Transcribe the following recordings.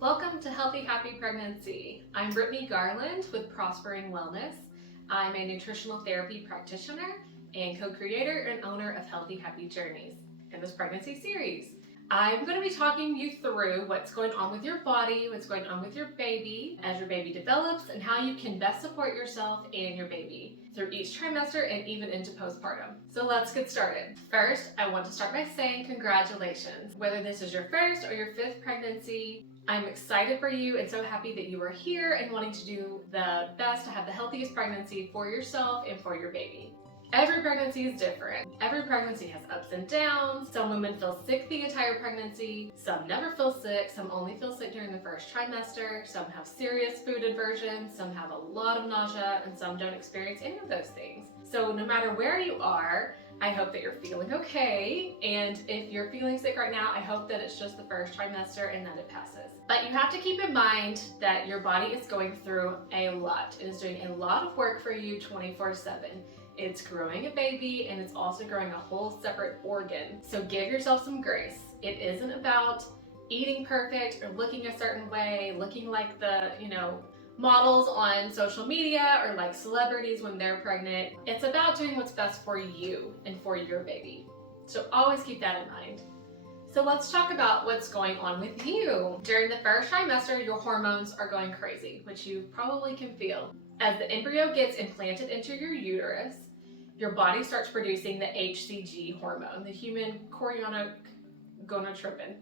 Welcome to Healthy Happy Pregnancy. I'm Brittany Garland with Prospering Wellness. I'm a nutritional therapy practitioner and co-creator and owner of Healthy Happy Journeys in this pregnancy series. I'm going to be talking you through what's going on with your body, what's going on with your baby as your baby develops, and how you can best support yourself and your baby through each trimester and even into postpartum. So let's get started. First, I want to start by saying congratulations. Whether this is your first or your fifth pregnancy, I'm excited for you and so happy that you are here and wanting to do the best to have the healthiest pregnancy for yourself and for your baby. Every pregnancy is different. Every pregnancy has ups and downs. Some women feel sick the entire pregnancy. Some never feel sick. Some only feel sick during the first trimester. Some have serious food aversion. Some have a lot of nausea, and some don't experience any of those things. So no matter where you are, I hope that you're feeling okay. And if you're feeling sick right now, I hope that it's just the first trimester and that it passes. But you have to keep in mind that your body is going through a lot. It is doing a lot of work for you 24/7. It's growing a baby and it's also growing a whole separate organ. So give yourself some grace. It isn't about eating perfect or looking a certain way, looking like the, models on social media or like celebrities when they're pregnant. It's about doing what's best for you and for your baby. So always keep that in mind. So let's talk about what's going on with you. During the first trimester, your hormones are going crazy, which you probably can feel. As the embryo gets implanted into your uterus, your body starts producing the HCG hormone, the human chorionic-gonadotropin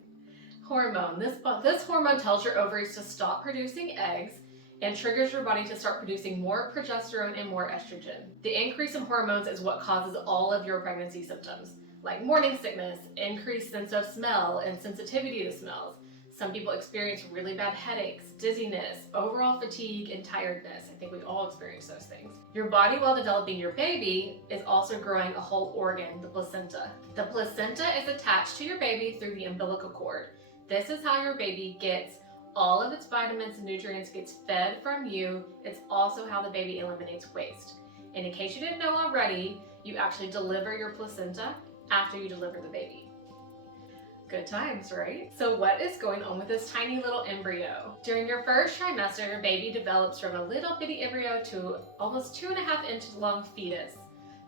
hormone. This hormone tells your ovaries to stop producing eggs and triggers your body to start producing more progesterone and more estrogen. The increase in hormones is what causes all of your pregnancy symptoms, like morning sickness, increased sense of smell and sensitivity to smells. Some people experience really bad headaches, dizziness, overall fatigue, and tiredness. I think we all experience those things. Your body, while developing your baby, is also growing a whole organ, the placenta. The placenta is attached to your baby through the umbilical cord. This is how your baby gets all of its vitamins and nutrients, gets fed from you. It's also how the baby eliminates waste. And in case you didn't know already, you actually deliver your placenta after you deliver the baby. Good times, right? So what is going on with this tiny little embryo? During your first trimester, your baby develops from a little bitty embryo to almost 2.5 inches long fetus.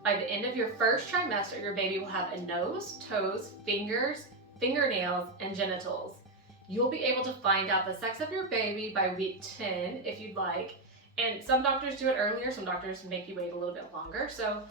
By the end of your first trimester, your baby will have a nose, toes, fingers, fingernails, and genitals. You'll be able to find out the sex of your baby by week 10 if you'd like. And some doctors do it earlier, some doctors make you wait a little bit longer. So,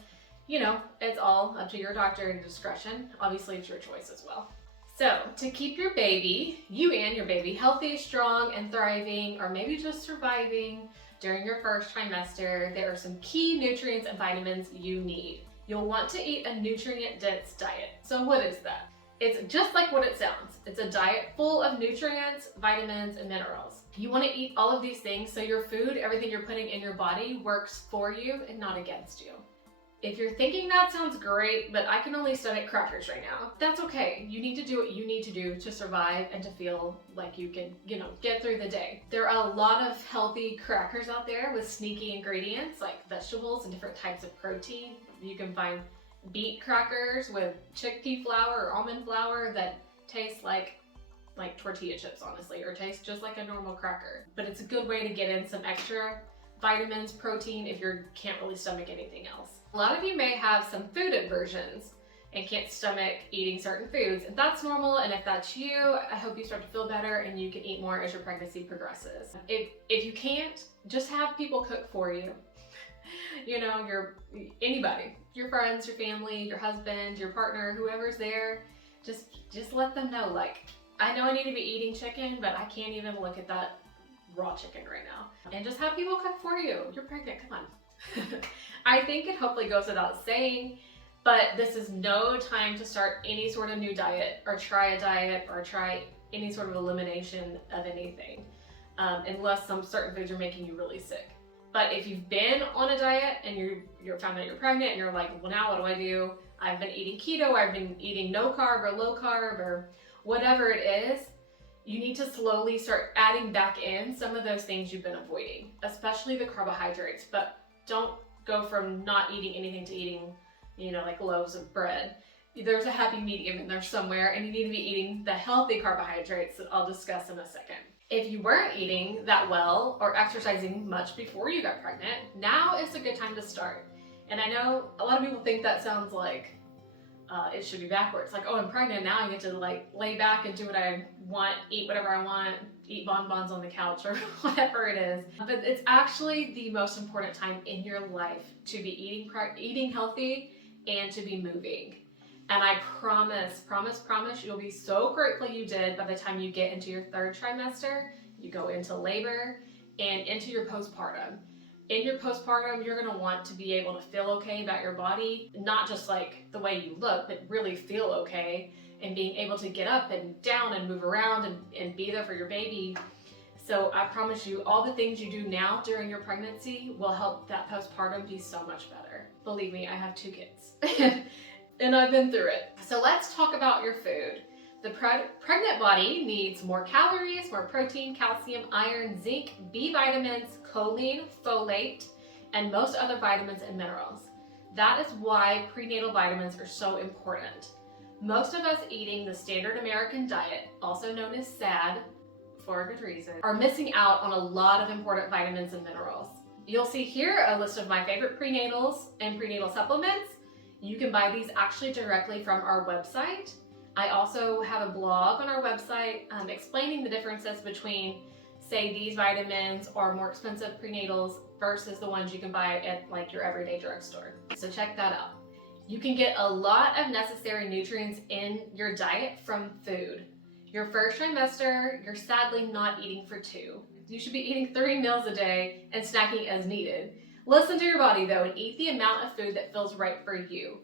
it's all up to your doctor and discretion. Obviously, it's your choice as well. So, to keep your baby, you and your baby, healthy, strong, and thriving, or maybe just surviving during your first trimester, there are some key nutrients and vitamins you need. You'll want to eat a nutrient-dense diet. So what is that? It's just like what it sounds. It's a diet full of nutrients, vitamins, and minerals. You want to eat all of these things so your food, everything you're putting in your body, works for you and not against you. If you're thinking that sounds great, but I can only stomach crackers right now, that's okay. You need to do what you need to do to survive and to feel like you can, get through the day. There are a lot of healthy crackers out there with sneaky ingredients like vegetables and different types of protein. You can find beet crackers with chickpea flour or almond flour that taste like tortilla chips, honestly, or taste just like a normal cracker. But it's a good way to get in some extra vitamins, protein, if you can't really stomach anything else. A lot of you may have some food aversions and can't stomach eating certain foods. If that's normal, and if that's you, I hope you start to feel better and you can eat more as your pregnancy progresses. If you can't, just have people cook for you. Anybody, your friends, your family, your husband, your partner, whoever's there, just let them know, I know I need to be eating chicken, but I can't even look at that raw chicken right now. And just have people cook for you. You're pregnant, come on. I think it hopefully goes without saying, but this is no time to start any sort of new diet or try a diet or try any sort of elimination of anything, unless some certain foods are making you really sick. But if you've been on a diet and you're found that you're pregnant and you're like, well, now what do I do? I've been eating keto, I've been eating no carb or low carb or whatever it is, you need to slowly start adding back in some of those things you've been avoiding, especially the carbohydrates. But don't go from not eating anything to eating, like loaves of bread. There's a happy medium in there somewhere, and you need to be eating the healthy carbohydrates that I'll discuss in a second. If you weren't eating that well or exercising much before you got pregnant, now is a good time to start. And I know a lot of people think that sounds like it should be backwards. Like, oh, I'm pregnant, now I get to like lay back and do what I want, eat whatever I want, eat bonbons on the couch or whatever it is. But it's actually the most important time in your life to be eating healthy and to be moving. And I promise, you'll be so grateful you did by the time you get into your 3rd trimester, you go into labor, and into your postpartum. In your postpartum, you're gonna want to be able to feel okay about your body, not just like the way you look, but really feel okay, and being able to get up and down and move around and be there for your baby. So I promise you, all the things you do now during your pregnancy will help that postpartum be so much better. Believe me, I have 2 kids. And I've been through it. So let's talk about your food. The pregnant body needs more calories, more protein, calcium, iron, zinc, B vitamins, choline, folate, and most other vitamins and minerals. That is why prenatal vitamins are so important. Most of us eating the standard American diet, also known as SAD, for a good reason, are missing out on a lot of important vitamins and minerals. You'll see here a list of my favorite prenatals and prenatal supplements. You can buy these actually directly from our website. I also have a blog on our website explaining the differences between, say, these vitamins or more expensive prenatals versus the ones you can buy at like your everyday drugstore. So check that out. You can get a lot of necessary nutrients in your diet from food. Your 1st trimester, you're sadly not eating for 2. You should be eating 3 meals a day and snacking as needed. Listen to your body though and eat the amount of food that feels right for you.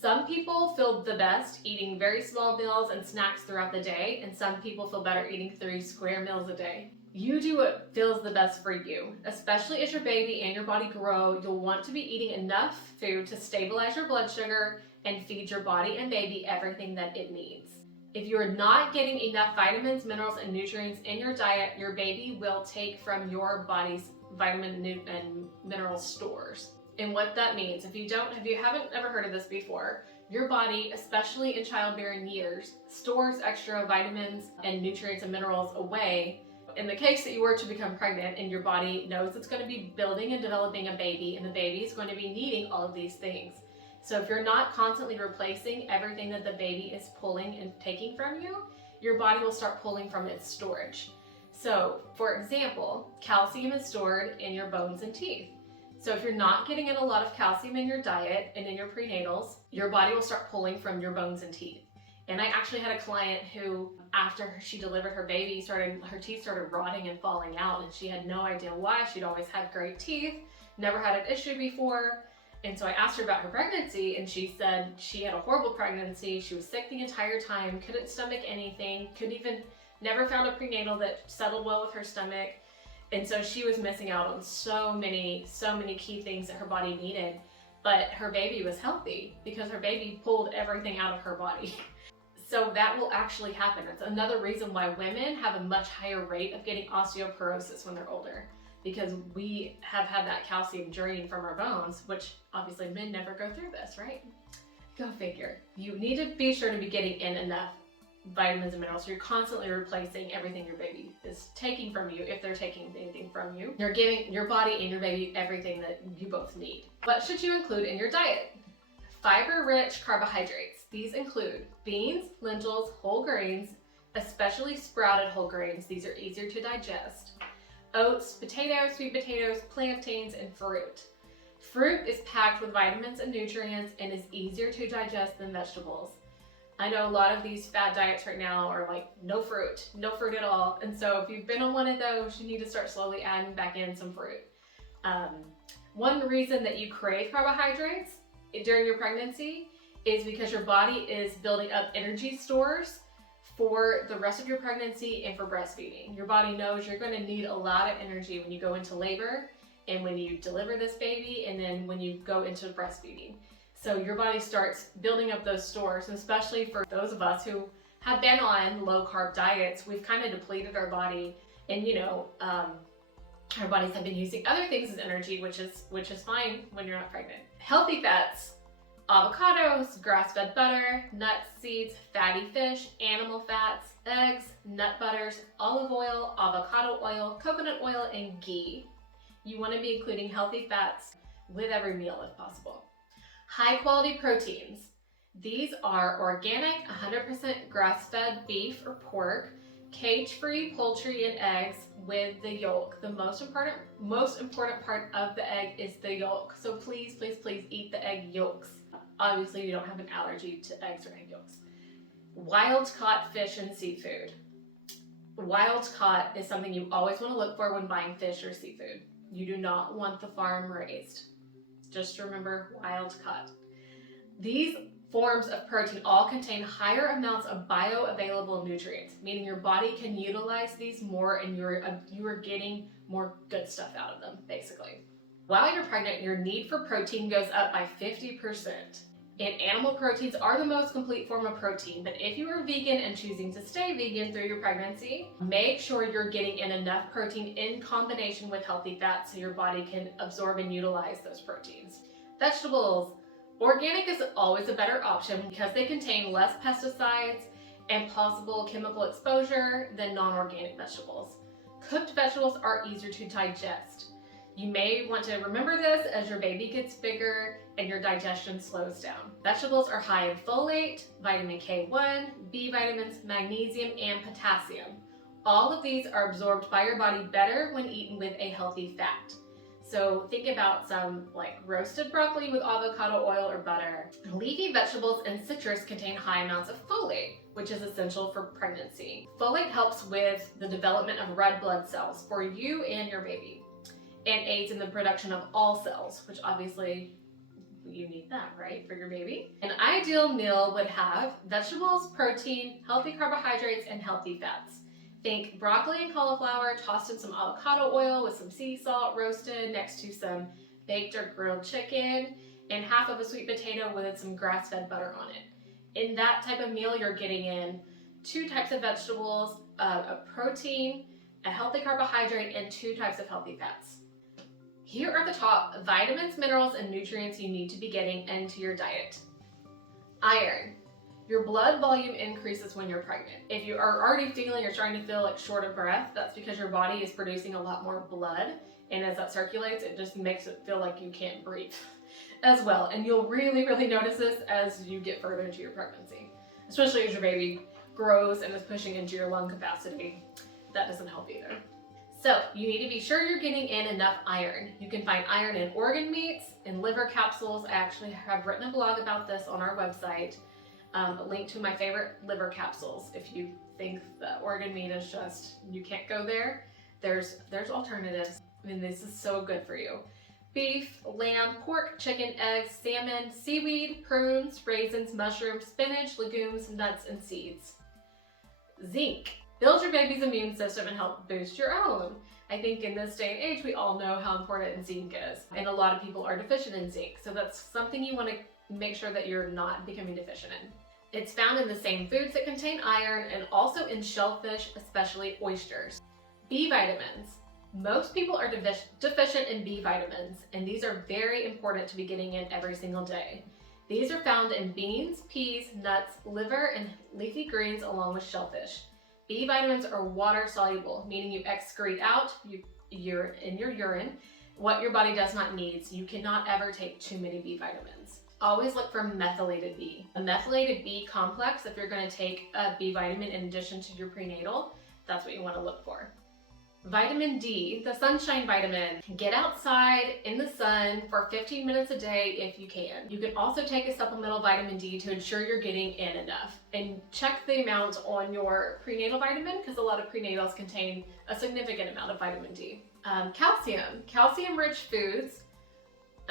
Some people feel the best eating very small meals and snacks throughout the day, and some people feel better eating 3 square meals a day. You do what feels the best for you. Especially as your baby and your body grow, you'll want to be eating enough food to stabilize your blood sugar and feed your body and baby everything that it needs. If you're not getting enough vitamins, minerals, and nutrients in your diet, your baby will take from your body's vitamin and mineral stores. And what that means, if you haven't ever heard of this before, your body, especially in childbearing years, stores extra vitamins and nutrients and minerals away. In the case that you were to become pregnant and your body knows it's going to be building and developing a baby, and the baby is going to be needing all of these things. So if you're not constantly replacing everything that the baby is pulling and taking from you, your body will start pulling from its storage. So, for example, calcium is stored in your bones and teeth. So if you're not getting in a lot of calcium in your diet and in your prenatals, your body will start pulling from your bones and teeth. And I actually had a client who, after she delivered her baby, her teeth started rotting and falling out, and she had no idea why. She'd always had great teeth, never had an issue before. And so I asked her about her pregnancy, and she said she had a horrible pregnancy. She was sick the entire time, couldn't stomach anything, never found a prenatal that settled well with her stomach. And so she was missing out on so many key things that her body needed. But her baby was healthy because her baby pulled everything out of her body. So that will actually happen. It's another reason why women have a much higher rate of getting osteoporosis when they're older, because we have had that calcium drained from our bones, which obviously men never go through this, right? Go figure. You need to be sure to be getting in enough vitamins and minerals. So you're constantly replacing everything your baby is taking from you, if they're taking anything from you. You're giving your body and your baby everything that you both need. What should you include in your diet? Fiber-rich carbohydrates. These include beans, lentils, whole grains, especially sprouted whole grains. These are easier to digest. Oats, potatoes, sweet potatoes, plantains, and fruit. Fruit is packed with vitamins and nutrients and is easier to digest than vegetables. I know a lot of these fad diets right now are like no fruit at all. And so if you've been on one of those, you need to start slowly adding back in some fruit. One reason that you crave carbohydrates during your pregnancy is because your body is building up energy stores for the rest of your pregnancy and for breastfeeding. Your body knows you're going to need a lot of energy when you go into labor and when you deliver this baby and then when you go into breastfeeding. So your body starts building up those stores, and especially for those of us who have been on low carb diets, we've kind of depleted our body, and our bodies have been using other things as energy, which is fine when you're not pregnant. Healthy fats avocados, grass-fed butter, nuts, seeds, fatty fish, animal fats, eggs, nut butters, olive oil, avocado oil, coconut oil, and ghee. You want to be including healthy fats with every meal if possible. High quality proteins. These are organic, 100% grass-fed beef or pork, cage-free poultry and eggs with the yolk. The most important part of the egg is the yolk. So please, please, please eat the egg yolks. Obviously, you don't have an allergy to eggs or egg yolks. Wild-caught fish and seafood. Wild-caught is something you always want to look for when buying fish or seafood. You do not want the farm-raised. Just remember, wild-caught. These forms of protein all contain higher amounts of bioavailable nutrients, meaning your body can utilize these more and you are getting more good stuff out of them, basically. While you're pregnant, your need for protein goes up by 50%. And animal proteins are the most complete form of protein, but if you are vegan and choosing to stay vegan through your pregnancy, make sure you're getting in enough protein in combination with healthy fats so your body can absorb and utilize those proteins. Vegetables. Organic is always a better option because they contain less pesticides and possible chemical exposure than non-organic vegetables. Cooked vegetables are easier to digest. You may want to remember this as your baby gets bigger and your digestion slows down. Vegetables are high in folate, vitamin K1, B vitamins, magnesium, and potassium. All of these are absorbed by your body better when eaten with a healthy fat. So think about some like roasted broccoli with avocado oil or butter. Leafy vegetables and citrus contain high amounts of folate, which is essential for pregnancy. Folate helps with the development of red blood cells for you and your baby, and aids in the production of all cells, which obviously you need that, right, for your baby. An ideal meal would have vegetables, protein, healthy carbohydrates, and healthy fats. Think broccoli and cauliflower tossed in some avocado oil with some sea salt roasted next to some baked or grilled chicken, and half of a sweet potato with some grass-fed butter on it. In that type of meal, you're getting in 2 types of vegetables, a protein, a healthy carbohydrate, and 2 types of healthy fats. Here are the top vitamins, minerals, and nutrients you need to be getting into your diet. Iron. Your blood volume increases when you're pregnant. If you are already feeling or starting to feel like short of breath, that's because your body is producing a lot more blood, and as that circulates, it just makes it feel like you can't breathe as well. And you'll really, really notice this as you get further into your pregnancy, especially as your baby grows and is pushing into your lung capacity. That doesn't help either. So you need to be sure you're getting in enough iron. You can find iron in organ meats, in liver capsules. I actually have written a blog about this on our website. A link to my favorite liver capsules. If you think the organ meat is just, you can't go there, there's alternatives. I mean, this is so good for you. Beef, lamb, pork, chicken, eggs, salmon, seaweed, prunes, raisins, mushrooms, spinach, legumes, nuts, and seeds. Zinc. Build your baby's immune system and help boost your own. I think in this day and age, we all know how important zinc is, and a lot of people are deficient in zinc. So that's something you want to make sure that you're not becoming deficient in. It's found in the same foods that contain iron and also in shellfish, especially oysters. B vitamins. Most people are deficient in B vitamins, and these are very important to be getting in every single day. These are found in beans, peas, nuts, liver, and leafy greens along with shellfish. B vitamins are water soluble, meaning you excrete out in your urine what your body does not need, so you cannot ever take too many B vitamins. Always look for methylated B. A methylated B complex, if you're going to take a B vitamin in addition to your prenatal, that's what you want to look for. Vitamin D, the sunshine vitamin. Get outside in the sun for 15 minutes a day if you can. You can also take a supplemental vitamin D to ensure you're getting in enough. And check the amount on your prenatal vitamin because a lot of prenatals contain a significant amount of vitamin D. Calcium. Calcium-rich foods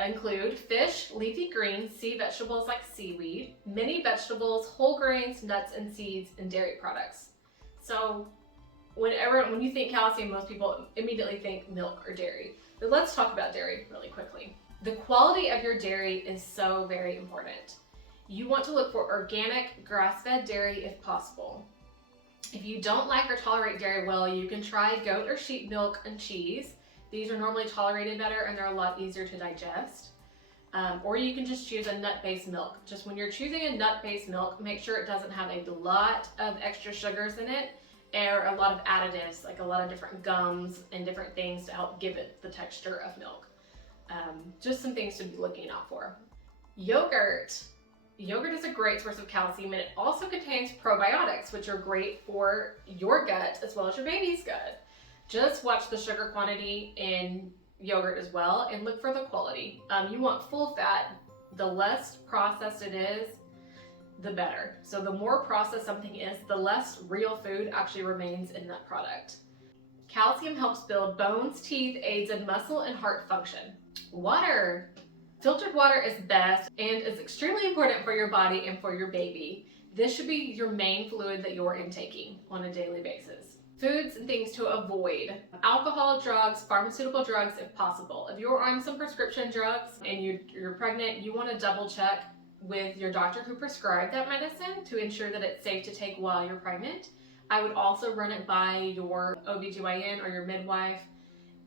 include fish, leafy greens, sea vegetables like seaweed, many vegetables, whole grains, nuts and seeds, and dairy products. So when you think calcium, most people immediately think milk or dairy. But let's talk about dairy really quickly. The quality of your dairy is so very important. You want to look for organic, grass-fed dairy if possible. If you don't like or tolerate dairy well, you can try goat or sheep milk and cheese. These are normally tolerated better and they're a lot easier to digest. or you can just choose a nut-based milk. Just when you're choosing a nut-based milk, make sure it doesn't have a lot of extra sugars in it or a lot of additives, like a lot of different gums and different things to help give it the texture of milk. Just some things to be looking out for. Yogurt. Yogurt is a great source of calcium, and it also contains probiotics, which are great for your gut as well as your baby's gut. Just watch the sugar quantity in yogurt as well and look for the quality. You want full fat. The less processed it is, the better. So the more processed something is, the less real food actually remains in that product. Calcium helps build bones, teeth, aids in muscle and heart function. Water. Filtered water is best and is extremely important for your body and for your baby. This should be your main fluid that you're intaking on a daily basis. Foods and things to avoid. Alcohol, drugs, pharmaceutical drugs if possible. If you're on some prescription drugs and you're pregnant, you want to double check with your doctor who prescribed that medicine to ensure that it's safe to take while you're pregnant. I would also run it by your OBGYN or your midwife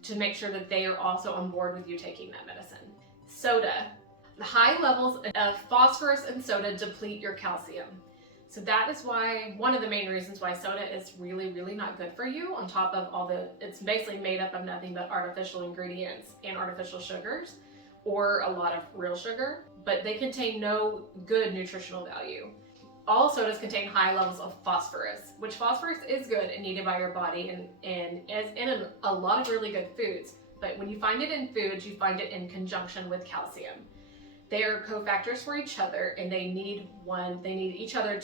to make sure that they are also on board with you taking that medicine. Soda. The high levels of phosphorus in soda deplete your calcium. So that is why, one of the main reasons why soda is really, really not good for you, on top of it's basically made up of nothing but artificial ingredients and artificial sugars, or a lot of real sugar, but they contain no good nutritional value. All sodas contain high levels of phosphorus, which phosphorus is good and needed by your body and is in a lot of really good foods. But when you find it in foods, you find it in conjunction with calcium. They are cofactors for each other, and they need each other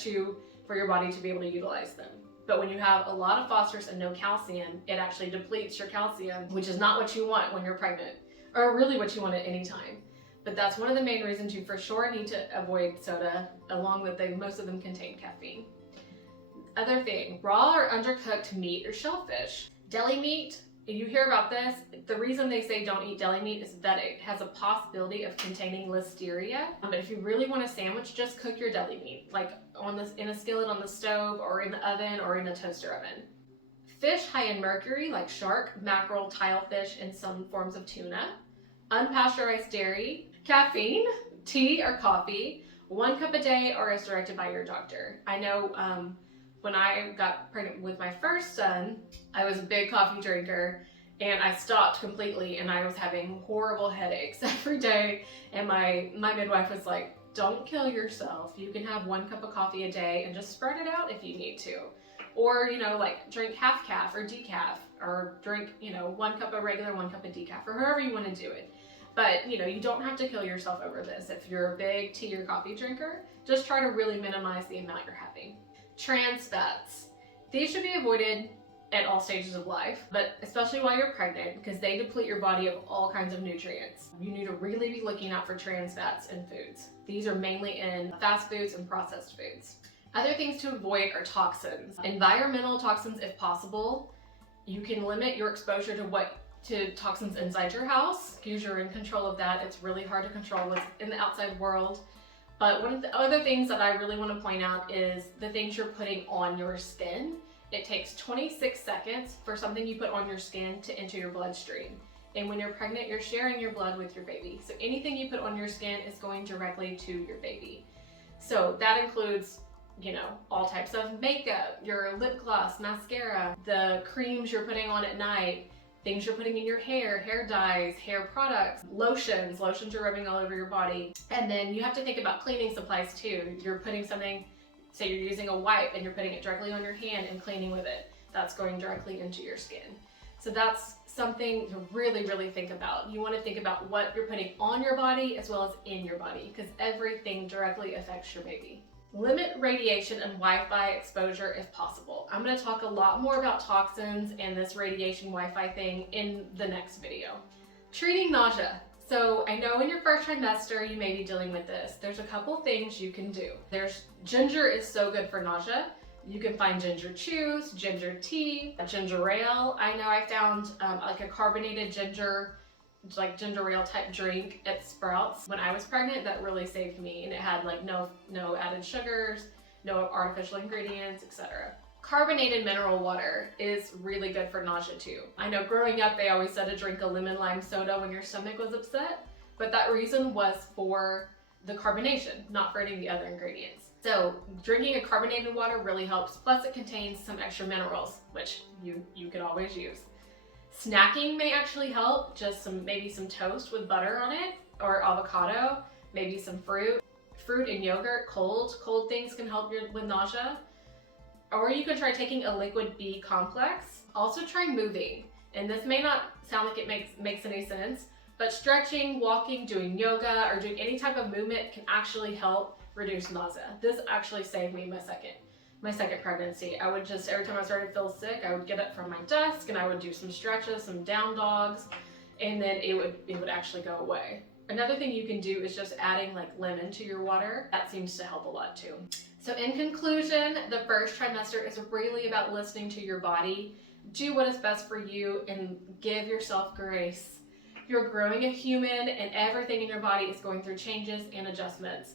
for your body to be able to utilize them. But when you have a lot of phosphorus and no calcium, it actually depletes your calcium, which is not what you want when you're pregnant, or really what you want at any time. But that's one of the main reasons you for sure need to avoid soda, along with most of them contain caffeine. Other thing, raw or undercooked meat or shellfish. Deli meat. You hear about this. The reason they say don't eat deli meat is that it has a possibility of containing listeria. But if you really want a sandwich, just cook your deli meat, like in a skillet on the stove or in the oven or in a toaster oven. Fish high in mercury, like shark, mackerel, tilefish, and some forms of tuna. Unpasteurized dairy. Caffeine, tea or coffee, 1 cup a day or as directed by your doctor. I know when I got pregnant with my first son, I was a big coffee drinker and I stopped completely, and I was having horrible headaches every day, and my midwife was like, don't kill yourself. You can have 1 cup of coffee a day and just spread it out if you need to. Or, like drink half calf or decaf, or drink, 1 cup of regular, 1 cup of decaf, or however you want to do it. But, you don't have to kill yourself over this. If you're a big tea or coffee drinker, just try to really minimize the amount you're having. Trans fats. These should be avoided at all stages of life, but especially while you're pregnant, because they deplete your body of all kinds of nutrients. You need to really be looking out for trans fats in foods. These are mainly in fast foods and processed foods. Other things to avoid are toxins. Environmental toxins if possible. You can limit your exposure to toxins inside your house, because you're in control of that. It's really hard to control what's in the outside world. But one of the other things that I really want to point out is the things you're putting on your skin. It takes 26 seconds for something you put on your skin to enter your bloodstream. And when you're pregnant, you're sharing your blood with your baby. So anything you put on your skin is going directly to your baby. So that includes, all types of makeup, your lip gloss, mascara, the creams you're putting on at night, things you're putting in your hair dyes, hair products, lotions you're rubbing all over your body. And then you have to think about cleaning supplies too. You're putting something, say you're using a wipe and you're putting it directly on your hand and cleaning with it. That's going directly into your skin. So that's something to really, really think about. You want to think about what you're putting on your body as well as in your body, because everything directly affects your baby. Limit radiation and Wi-Fi exposure if possible. I'm going to talk a lot more about toxins and this radiation Wi-Fi thing in the next video. Treating nausea. So I know in your first trimester you may be dealing with this. There's a couple things you can do. Ginger is so good for nausea. You can find ginger chews, ginger tea, ginger ale. I know I found like a carbonated ginger ale type drink at Sprouts when I was pregnant that really saved me, and it had like no added sugars, no artificial ingredients, etc. Carbonated mineral water is really good for nausea too. I know growing up they always said to drink a lemon lime soda when your stomach was upset. but that reason was for the carbonation, not for any of the other ingredients. So drinking a carbonated water really helps, plus it contains some extra minerals, which you could always use. Snacking may actually help, just maybe some toast with butter on it, or avocado, maybe some fruit. Fruit and yogurt, cold things can help with nausea. Or you can try taking a liquid B complex. Also try moving, and this may not sound like it makes any sense, but stretching, walking, doing yoga, or doing any type of movement can actually help reduce nausea. This actually saved me my second pregnancy. I would just, every time I started to feel sick, I would get up from my desk and I would do some stretches, some down dogs, and then it would actually go away. Another thing you can do is just adding like lemon to your water. That seems to help a lot too. So in conclusion, the first trimester is really about listening to your body. Do what is best for you and give yourself grace. You're growing a human and everything in your body is going through changes and adjustments.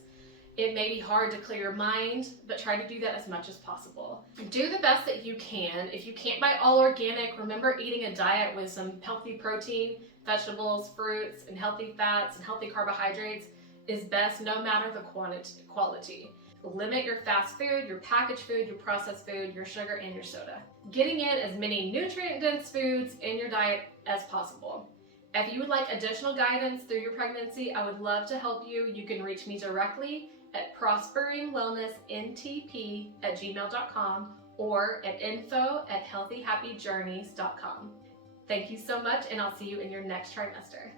It may be hard to clear your mind, but try to do that as much as possible. Do the best that you can. If you can't buy all organic, remember eating a diet with some healthy protein, vegetables, fruits, and healthy fats and healthy carbohydrates is best no matter the quality. Limit your fast food, your packaged food, your processed food, your sugar, and your soda. Getting in as many nutrient-dense foods in your diet as possible. If you would like additional guidance through your pregnancy, I would love to help you. You can reach me directly at prosperingwellnessntp@gmail.com or at info@healthyhappyjourneys.com. Thank you so much, and I'll see you in your next trimester.